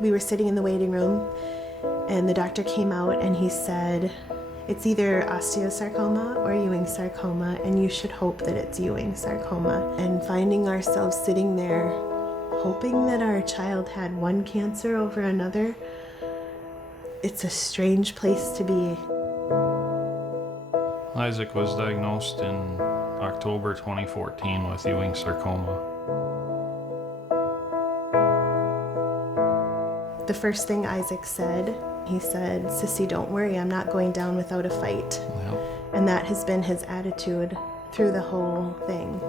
We were sitting in the waiting room, and the doctor came out and he said, it's either osteosarcoma or Ewing sarcoma, and you should hope that it's Ewing sarcoma. And finding ourselves sitting there, hoping that our child had one cancer over another, it's a strange place to be. Isaac was diagnosed in October 2014 with Ewing sarcoma. The first thing Isaac said, he said, "Sissy, don't worry, I'm not going down without a fight." Yep. And that has been his attitude through the whole thing.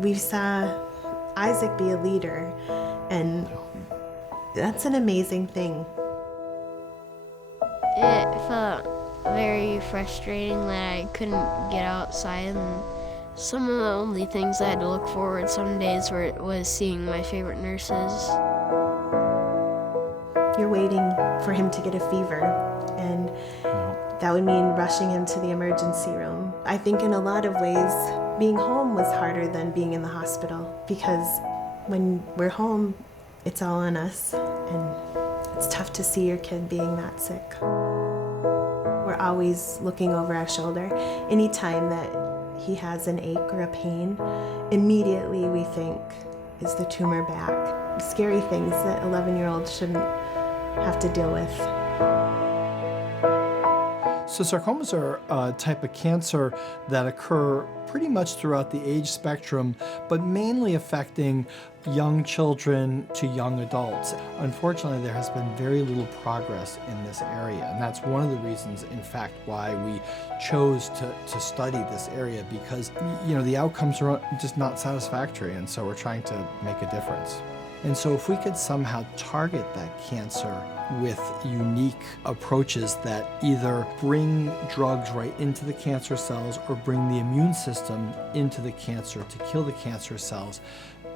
We saw Isaac be a leader, and that's an amazing thing. It felt very frustrating that I couldn't get outside, and some of the only things I had to look forward some days was seeing my favorite nurses. You're waiting for him to get a fever, and that would mean rushing him to the emergency room. I think in a lot of ways, being home was harder than being in the hospital, because when we're home, it's all on us, and it's tough to see your kid being that sick. We're always looking over our shoulder. Anytime that he has an ache or a pain, immediately we think, is the tumor back? Scary things that 11-year-olds shouldn't have to deal with. So sarcomas are a type of cancer that occur pretty much throughout the age spectrum, but mainly affecting young children to young adults. Unfortunately, there has been very little progress in this area, and that's one of the reasons, in fact, why we chose to study this area, because the outcomes are just not satisfactory, and so we're trying to make a difference. And so if we could somehow target that cancer with unique approaches that either bring drugs right into the cancer cells or bring the immune system into the cancer to kill the cancer cells,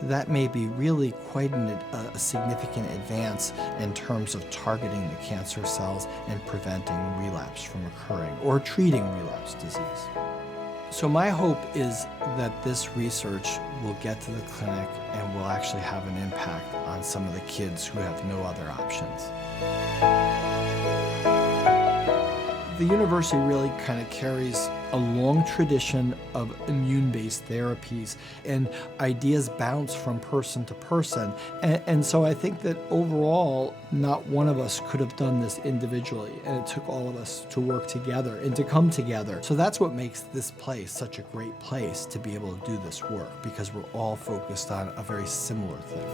that may be really quite a significant advance in terms of targeting the cancer cells and preventing relapse from occurring or treating relapse disease. So my hope is that this research will get to the clinic and will actually have an impact on some of the kids who have no other options. The university really kind of carries a long tradition of immune-based therapies, and ideas bounce from person to person. And so I think that overall, not one of us could have done this individually, and it took all of us to work together and to come together. So that's what makes this place such a great place to be able to do this work, because we're all focused on a very similar thing.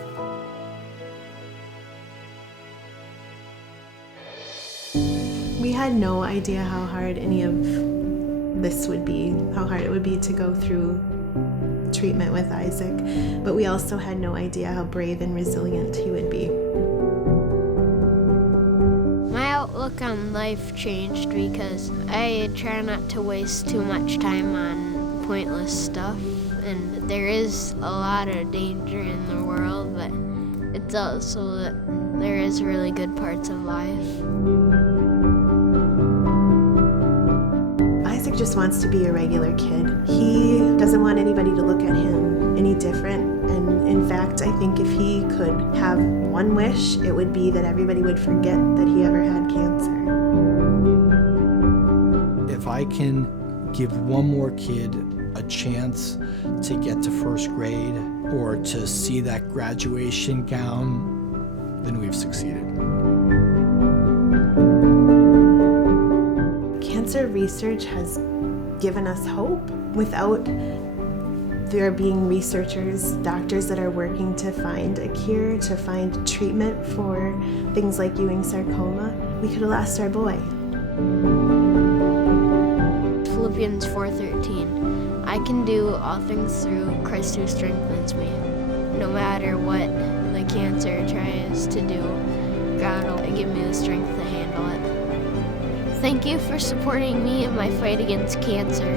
We had no idea how hard any of this would be, how hard it would be to go through treatment with Isaac, but we also had no idea how brave and resilient he would be. My outlook on life changed because I try not to waste too much time on pointless stuff, and there is a lot of danger in the world, but it's also that there is really good parts of life. Isaac just wants to be a regular kid. He doesn't want anybody to look at him any different. And in fact, I think if he could have one wish, it would be that everybody would forget that he ever had cancer. If I can give one more kid a chance to get to first grade or to see that graduation gown, then we've succeeded. Cancer research has given us hope. Without there being researchers, doctors that are working to find a cure, to find treatment for things like Ewing sarcoma, we could have lost our boy. Philippians 4:13. I can do all things through Christ who strengthens me. No matter what the cancer tries to do, God will give me the strength to handle it. Thank you for supporting me in my fight against cancer.